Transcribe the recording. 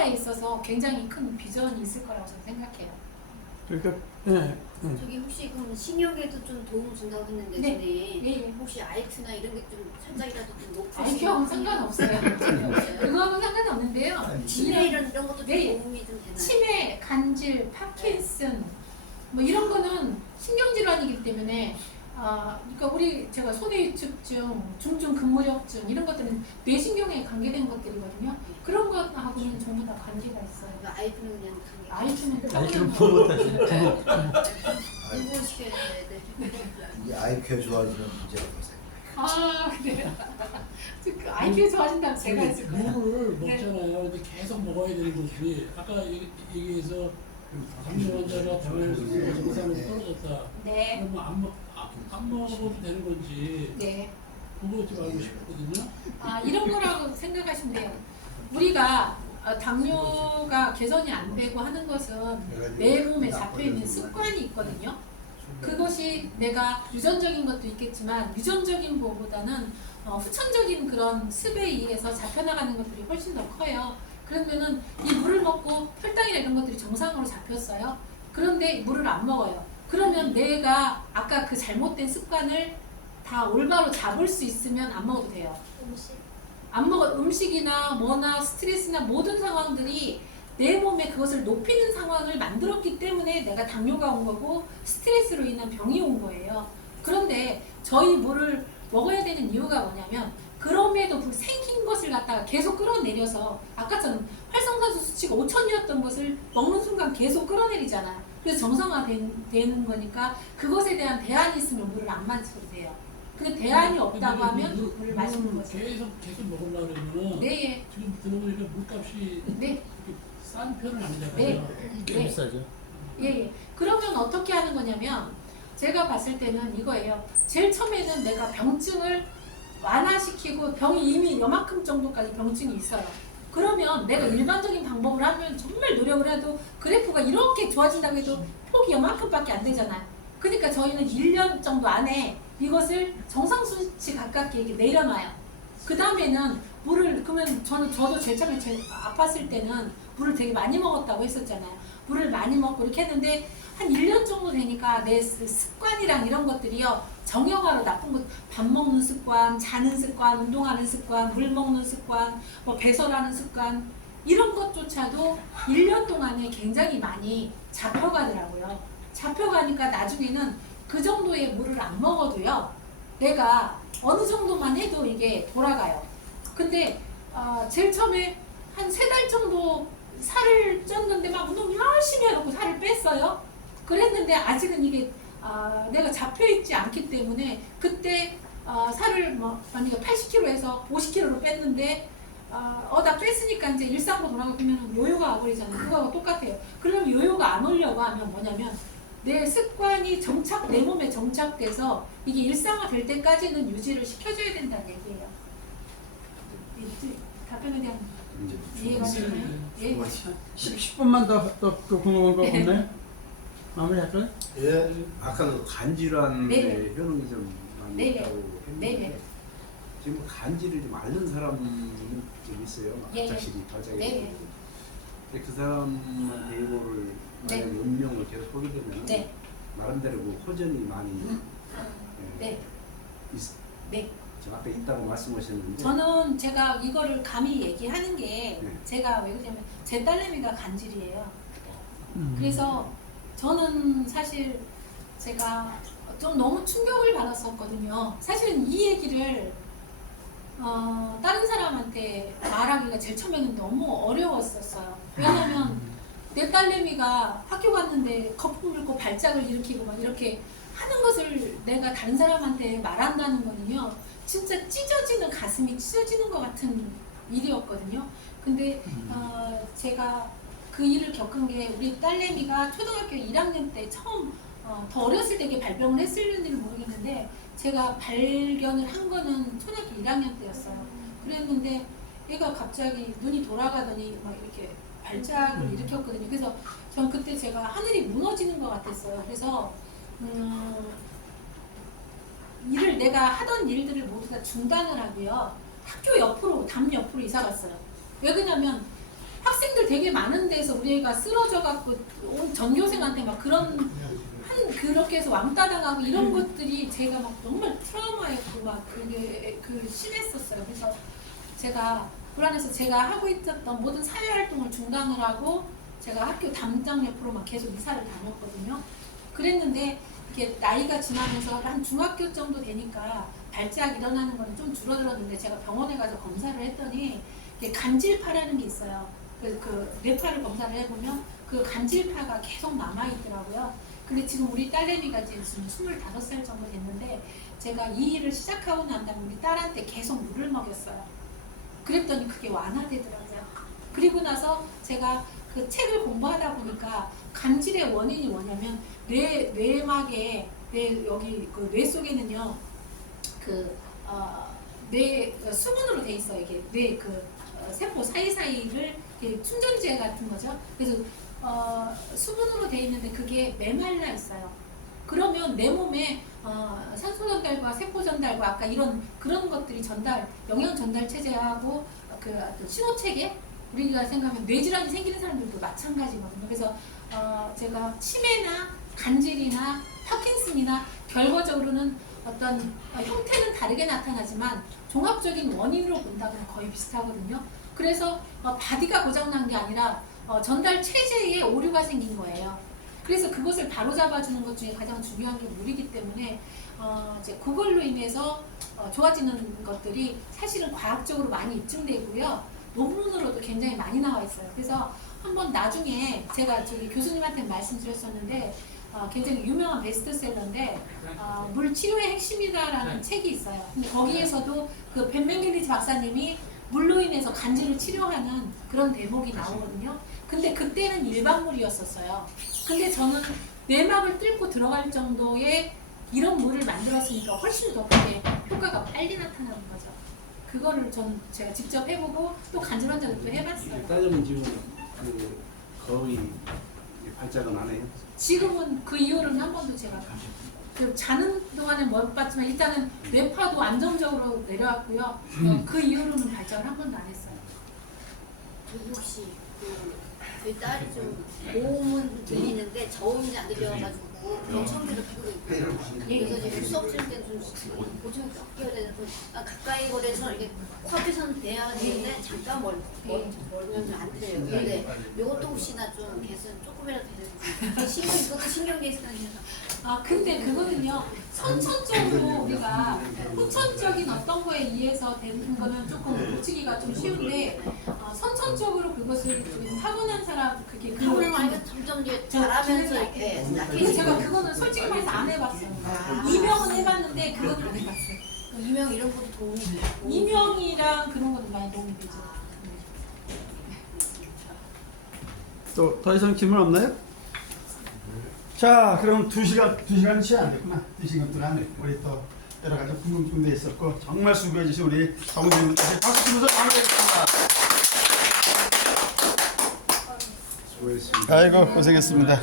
정형화에 있어서 굉장히 큰 비전이 있을 거라고 저는 생각해요. 그러니까 예. 저기 혹시 그럼 신경에도 좀 도움 준다고 했는데 네. 전에 네. 혹시 IQ나 이런 게 좀 살짝이라도 좀 높으신 IQ하고는 상관없어요. 그거하고는 상관없는데요. 치매 이런 것도 좀 네. 도움이 좀 되나요? 치매, 간질, 파킨슨 뭐 이런 거는 신경질환이기 때문에 그러니까 제가 손해위축증, 중증 근무력증 이런 것들은 뇌신경에 관계된 것들이거든요. 그런 것하고는 전부 다 관계가 있어요. IQ는 그냥 IQ는 아이큐는 부모다. 공부시켜야 돼. 이 IQ 좋아지는 문제가 보세요. 그래요. 그 IQ 좋아진다면 제가 했을 거예요. 물을 먹잖아요. 근데 계속 먹어야 되는 것이 아까 얘기해서 당뇨 환자가 병원에서 정상으로 떨어졌다. 네. 그러면 안 먹어도 되는 건지 네. 그거 좀 알고 싶거든요. 이런 거라고 생각하시면 돼요. 우리가 당뇨가 개선이 안 되고 하는 것은 내 몸에 잡혀있는 습관이 있거든요. 그것이 내가 유전적인 것도 있겠지만 유전적인 것보다는 후천적인 그런 습에 의해서 잡혀나가는 것들이 훨씬 더 커요. 그러면은 이 물을 먹고 혈당이나 이런 것들이 정상으로 잡혔어요. 그런데 물을 안 먹어요. 그러면 내가 아까 그 잘못된 습관을 다 올바로 잡을 수 있으면 안 먹어도 돼요. 안 먹어 음식이나 뭐나 스트레스나 모든 상황들이 내 몸에 그것을 높이는 상황을 만들었기 때문에 내가 당뇨가 온 거고 스트레스로 인한 병이 온 거예요. 그런데 저희 물을 먹어야 되는 이유가 뭐냐면 그럼에도 생긴 것을 갖다가 계속 끌어내려서 아까처럼 활성산소 수치가 5000이었던 것을 먹는 순간 계속 끌어내리잖아. 그래서 정상화되는 거니까 그것에 대한 대안이 있으면 물을 안 마셔도 돼요. 근데 대안이 없다고 하면 물을 마시는 거죠. 계속 먹으려고 그러면은 네. 지금 들어보니까 물값이 네. 그렇게 싼 편은 아니잖아요. 네. 꽤 비싸죠. 예. 그러면 어떻게 하는 거냐면 제가 봤을 때는 이거예요. 제일 처음에는 내가 병증을 완화시키고 병이 이미 요만큼 정도까지 병증이 있어요. 그러면 내가 일반적인 방법을 하면 정말 노력을 해도 그래프가 이렇게 좋아진다고 해도 폭이 요만큼밖에 안 되잖아요. 그러니까 저희는 1년 정도 안에 이것을 정상 수치 가깝게 이렇게 내려놔요. 그 다음에는 물을 그러면 저도 제일 처음에 아팠을 때는 물을 되게 많이 먹었다고 했었잖아요. 물을 많이 먹고 이렇게 했는데 한 1년 정도 되니까 내 습관이랑 이런 것들이요 정형화로 나쁜 것, 밥 먹는 습관, 자는 습관, 운동하는 습관, 물 먹는 습관, 뭐 배설하는 습관 이런 것조차도 1년 동안에 굉장히 많이 잡혀가더라고요. 잡혀가니까 나중에는 그 정도의 물을 안 먹어도요 내가 어느 정도만 해도 이게 돌아가요. 근데 제일 처음에 한 3달 정도 살을 쪘는데 막 운동 열심히 해놓고 살을 뺐어요. 그랬는데 아직은 이게 내가 잡혀있지 않기 때문에 그때 살을 만약에 80kg에서 50kg로 뺐는데 나 뺐으니까 이제 일상으로 돌아가면 요요가 와버리잖아요. 그거하고 똑같아요. 그러면 요요가 안 오려고 하면 뭐냐면 내 습관이 내 몸에 정착돼서 이게 일상화될 때까지는 유지를 시켜줘야 된다는 얘기예요. 답변에 대한 이해가 되나요? 예. 10분만 더 궁금한 거 없나요? 마무리할까요? 예, 아까 그 간질환의 네네. 효능이 좀 많이 네네. 있다고 네네. 했는데 지금 간질을 좀 앓는 사람은 좀 있어요. 예. 갑작스레 발작이 네네. 되고. 근데 그 사람한테 이거를 네. 만약에 운명을 계속 하게 되면 네. 나름대로 그 호전이 많이 네. 네. 저 앞에 있다고 말씀하셨는데 저는 제가 이거를 감히 얘기하는 게 네. 제가 왜 그러냐면 제 딸내미가 간질이에요. 그래서 저는 사실 제가 좀 너무 충격을 받았었거든요. 사실은 이 얘기를 다른 사람한테 말하기가 제일 처음에는 너무 어려웠었어요. 왜냐면 내 딸내미가 학교 갔는데 거품 불고 발작을 일으키고 막 이렇게 하는 것을 내가 다른 사람한테 말한다는 거는요. 진짜 가슴이 찢어지는 것 같은 일이었거든요. 근데 제가 그 일을 겪은 게 우리 딸내미가 초등학교 1학년 때 처음 더 어렸을 때 이게 발병을 했을지는 모르겠는데 제가 발견을 한 거는 초등학교 1학년 때였어요. 그랬는데 얘가 갑자기 눈이 돌아가더니 막 이렇게 발작을 일으켰거든요. 그래서 전 그때 제가 하늘이 무너지는 것 같았어요. 그래서 내가 하던 일들을 모두 다 중단을 하고요. 학교 옆으로, 담 옆으로 이사 갔어요. 왜 그러냐면 학생들 되게 많은 데서 우리 애가 쓰러져 갖고 온 전교생한테 막 그렇게 해서 왕따 당하고 이런 것들이 제가 막 정말 트라우마였고 막 그게 심했었어요. 그래서 제가 불안해서 제가 하고 있었던 모든 사회 활동을 중단을 하고 제가 학교 담당 옆으로만 계속 이사를 다녔거든요. 그랬는데 이게 나이가 지나면서 한 중학교 정도 되니까 발작 일어나는 건 좀 줄어들었는데 제가 병원에 가서 검사를 했더니 이게 간질파라는 게 있어요. 그 뇌파를 검사를 해보면 그 간질파가 계속 남아있더라고요. 근데 지금 우리 딸내미가 지금 25살 정도 됐는데 제가 이 일을 시작하고 난 다음에 우리 딸한테 계속 물을 먹였어요. 그랬더니 그게 완화되더라고요. 그리고 나서 제가 그 책을 공부하다 보니까 간질의 원인이 뭐냐면 뇌막에 여기 그 뇌 속에는요 뇌 수분으로 돼 있어요. 이게 뇌 세포 사이사이를 충전재 같은 거죠. 그래서 수분으로 돼 있는데 그게 메말라 있어요. 그러면 내 몸에 산소 전달과 세포 전달과 아까 그런 것들이 영양 전달 체제하고 그 어떤 신호 체계 우리가 생각하면 뇌질환이 생기는 사람들도 마찬가지거든요. 그래서 제가 치매나 간질이나 파킨슨이나 결과적으로는 어떤 형태는 다르게 나타나지만 종합적인 원인으로 본다면 거의 비슷하거든요. 그래서 바디가 고장난 게 아니라 전달 체제에 오류가 생긴 거예요. 그래서 그것을 바로잡아주는 것 중에 가장 중요한 게 물이기 때문에 이제 그걸로 인해서 좋아지는 것들이 사실은 과학적으로 많이 입증되어 있고요. 논문으로도 굉장히 많이 나와 있어요. 그래서 한번 나중에 제가 저기 교수님한테 말씀드렸었는데 굉장히 유명한 베스트셀러인데 물 치료의 핵심이다라는 책이 있어요. 근데 거기에서도 그 벤맹길리지 박사님이 물로 인해서 간질을 치료하는 그런 대목이 나오거든요. 근데 그때는 일반물이었었어요. 근데 저는 뇌막을 뚫고 들어갈 정도의 이런 물을 만들었으니까 훨씬 더 그게 효과가 빨리 나타나는 거죠. 그거를 제가 직접 해보고 또 간질 환자도 또 해봤어요. 따지면 지금 거의 발작은 안 해요. 지금은 그 이후로는 한 번도 제가 자는 동안에 못 봤지만 일단은 뇌파도 안정적으로 내려왔고요. 그 이후로는 발작을 한 번도 안 했어요. 혹시 저희 딸이 좀 모음은 들리는데 저음이 안 들려가지고 청기를 피고 있고 그래서 이제 수업 들을 때좀 보충이 섞여야 되는 가까이 거리에서 이렇게 코앞에서는 돼야 되는데 잠깐 멀면 안 들려요. 근데 이것도 혹시나 좀 개선 조금이라도 되는지 이것도 신경계에서는 근데 그거는요 선천적으로 우리가 후천적인 어떤 거에 의해서 되는 거는 조금 고치기가 좀 쉬운데 선천적으로 그것을 좀 타고난 사람 그게 그걸 말고 점점 이제 잘하면서 이렇게 근데 제가 그거는 솔직히 말해서 안 해봤어요. 이명은 해봤는데 그건 안 해봤어요. 이명 이런 것도 도움이 되고 이명이랑 그런 것도 많이 도움이 되죠. 또 더 이상 질문 없나요? 자, 그럼 2시간 채 안 됐구나. 2시간 동안 우리 또 여러 가지 궁금증도 있었고 정말 수고해 주신 우리 정우님한테 박수 치면서 마무리하겠습니다. 수고했습니다. 아이고 고생했습니다.